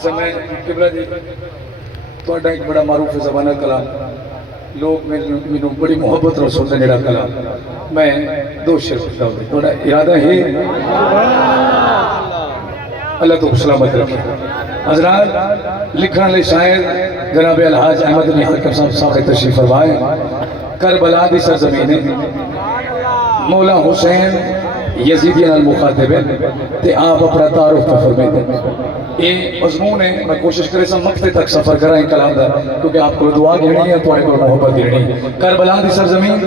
समय किबला जी ਤੁਹਾਡਾ एक बड़ा मारूफ ज़बाना कलाम लोग मैनू बड़ी मुहब्बत नाल सुनते जड़ा कलाम मैं दो शेर सुनाऊंगा थोड़ा इरादा है अल्लाह तो सलामत रखे हजरात लिखने ले शायर जनाब अलहाज अहमद अली हाकिम साहब तशरीफ फरमाए करबला दी सरजमीन मौला हुसैन यजीदियन अल मुखातिबिन ते आप अपना तारुफ पे फरमाते ये मजमून है मैं कोशिश करे सब मक्ते तक सफर करा कलाम दा क्योंकि आपको दुआ देनी है तुम्हारे को मोहब्बत देनी करबला दी सरजमीन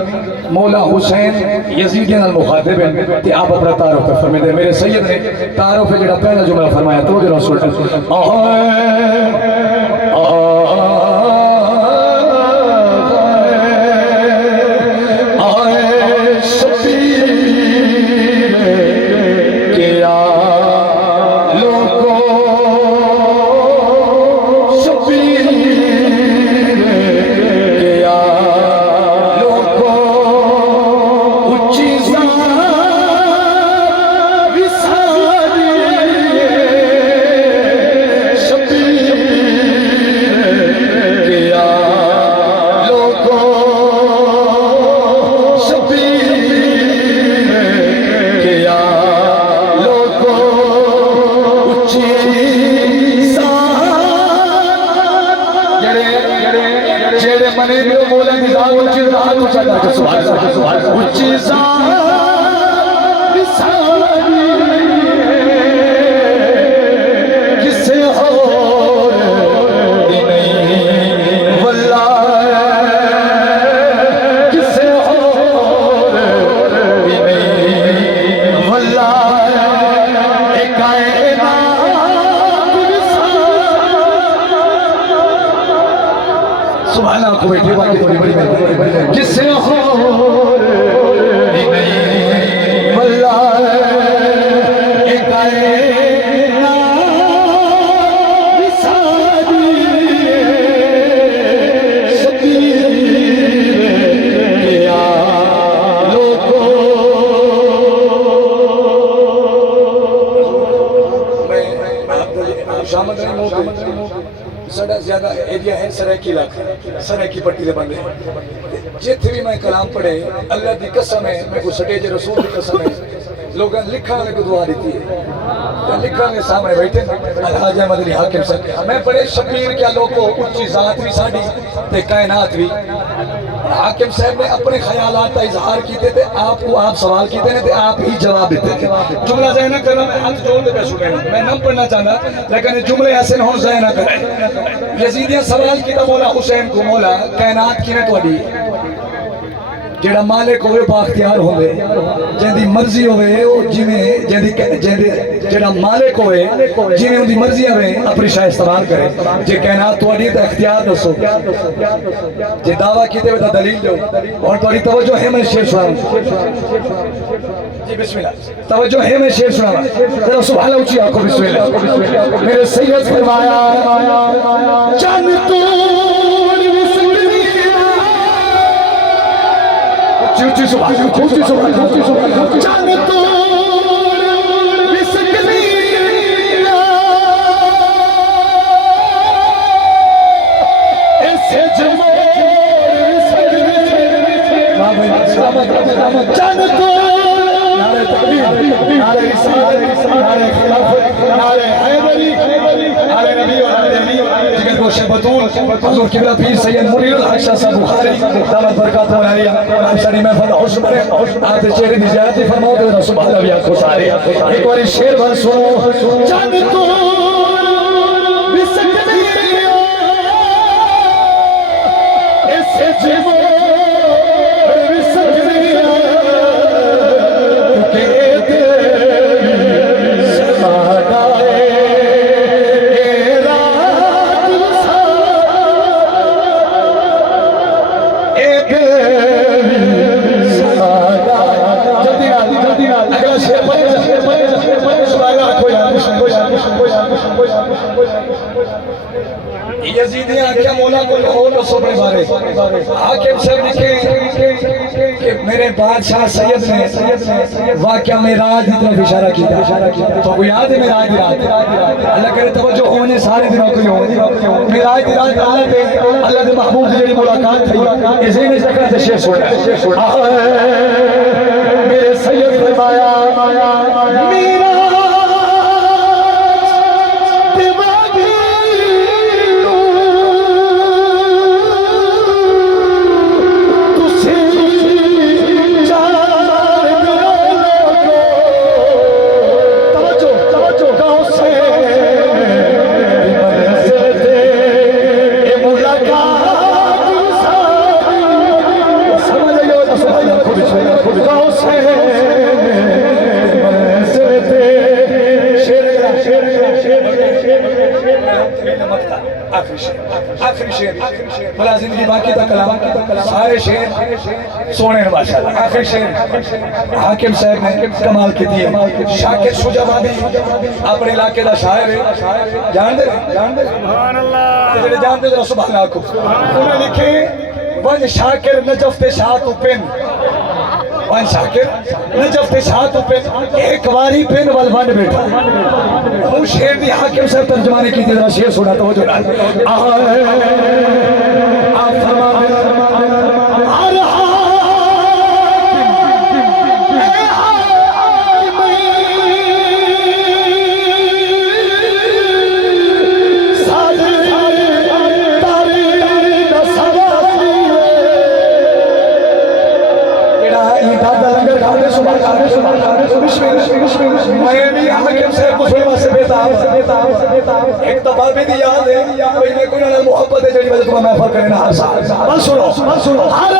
मौला हुसैन यजीदियन अल मुखातिबिन ते आप अपना तारुफ पे फरमाते मेरे सैयद ने तारुफ जेड़ा पहला जुमला फरमाया तो जरा ज्यादा एरिया है सरायकी इलाका सरायकी पट्टी के बंदे जिथे भी मैं कलाम पढ़े अल्लाह की कसम है मैं को सटेज रसूल की कसम है लोग लिखा को दुआ देती है लिखा के सामने बैठे अलहाज अहमद अली हाकिम साहब मैं बड़े शबीर क्या लोगों उच्ची जात भी साड़ी ते कायनात भी हाकिम साहब ने अपने ख्यालात का इजहार किए थे आपको आप सवाल किए थे आप ही जवाब देते थे जुमला ज़ाय ना करना मैं हाथ जोड़ के सुने मैं नाम पढ़ना चाहता लेकिन जुमले ऐसे न हो ज़ाय ना करें यजीदिया सवाल किया मौला हुसैन को मौला कायनात की थोड़ी जेड़ा मालिक होवे बाख्तियार होवे जिंदी मर्जी होवे ओ जिवें जेड़ा मालिक होवे जिवें उनकी मर्जी होवे अपनी शाह इस्तेमाल करे जे कायनात थोड़ी तो इख्तियार दसो जे दावा कीते तो दलील दो और थोड़ी तवज्जो है मैं शेर सुनाऊं जी बिस्मिल्लाह तवज्जो है मैं शेर सुनाऊं जरा सुभान अल्लाह ऊंची आंखों बिस्मिल्लाह मेरे सैयद फरमाया चन तू ऊंची सुभान चन तू चन तू नारे तकबीर नारे रिसालत नारे खिलाफत नारे हैदरी नारे नबी और अली जिगर को शबतूल हुजूर किबला पीर सैयद मुनीर अल हक साहब बुखारी दामत बरकत मौलाना आप सड़ी में फल खुश बने आप चेहरे दी जियारत फरमाओ तो सुभान अल्लाह या खुश आ रही एक बार शेर भर सुनो चन तू बिसकनी ऐसे जीवो यजीदियां क्या मौला को और तो अपने बारे हाकिम साहब लिखे कि मेरे बादशाह सैयद ने वाकया मेराज की तरफ इशारा किया तो को याद है मेराज की रात अल्लाह करे तवज्जो होने सारे दिनों को हो मेराज की रात अल्लाह के महबूब की जेडी मुलाकात थी इसी ने जिक्र से शेर सुना मेरे सैयद फरमाया मेरा आखिरी शेर भला जिंदगी बाकी तक कलाम सारे शेर सोने माशाल्लाह आखिरी शेर हाकिम साहब ने कमाल की दिए शाकिर शुजाबादी अपने इलाके का शायर है जानते सुभान अल्लाह जेडे जानते जरा सुभान अल्लाह को उन्होंने लिखे वन शाकिर नजफ ते शाह तू पिन वन शाकिर नजफ ते शाह तू पिन एक बारी पिन वल वन बेटा वो शेर दी हाकिम साहब तर्जुमानी की जरा शेर सुना तो जो आप फरमा एक तो बात भी याद है कोई कोई ना मोहब्बत है जड़ी वजह तुम्हें महफल करे ना हर साल बस सुनो हर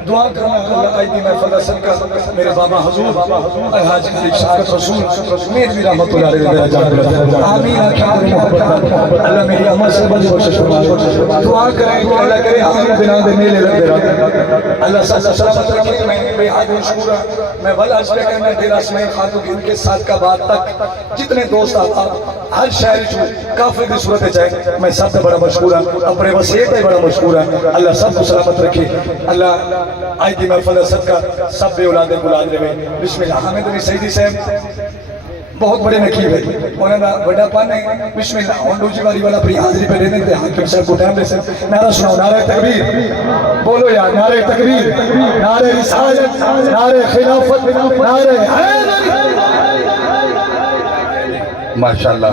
दुआ करना अल्लाह आज दी महफिल का सदका मेरे बाबा हुजूर अलहाज अली शाकत रसूल मेरी भी रहमतुल्लाह अलैहि आमीन आखिर मोहब्बत अल्लाह मेरी अमल से बड़ी बख्शिश फरमाए दुआ करें कि अल्लाह करे आमीन बिना दे मेले लगे रहे अल्लाह सलामत रखे मैं बेहद मशकूर मैं वल अर्ज पे करना डेरा इसमाइल खातून इनके साथ का बात तक जितने दोस्त आप हर शहर जो काफिर की सूरत है चाहे मैं सब से बड़ा मशकूर हूं अपने वसीयत पे बड़ा मशकूर हूं अल्लाह सबको सलामत रखे अल्लाह आज की महफिल सदका सब बे औलादे बुलाद रहे बिस्मिल्लाह हामिद अली सईदी साहब बहुत बड़े नकीब है उन्होंने बड़ा पान है बिस्मिल्लाह और दूसरी बारी वाला अपनी हाजिरी पे रहने थे हाकिम साहब को टाइम दे सर नारा सुनाओ नारे तकबीर बोलो यार नारे तकबीर नारे रिसालत नारे खिलाफत नारे माशाल्लाह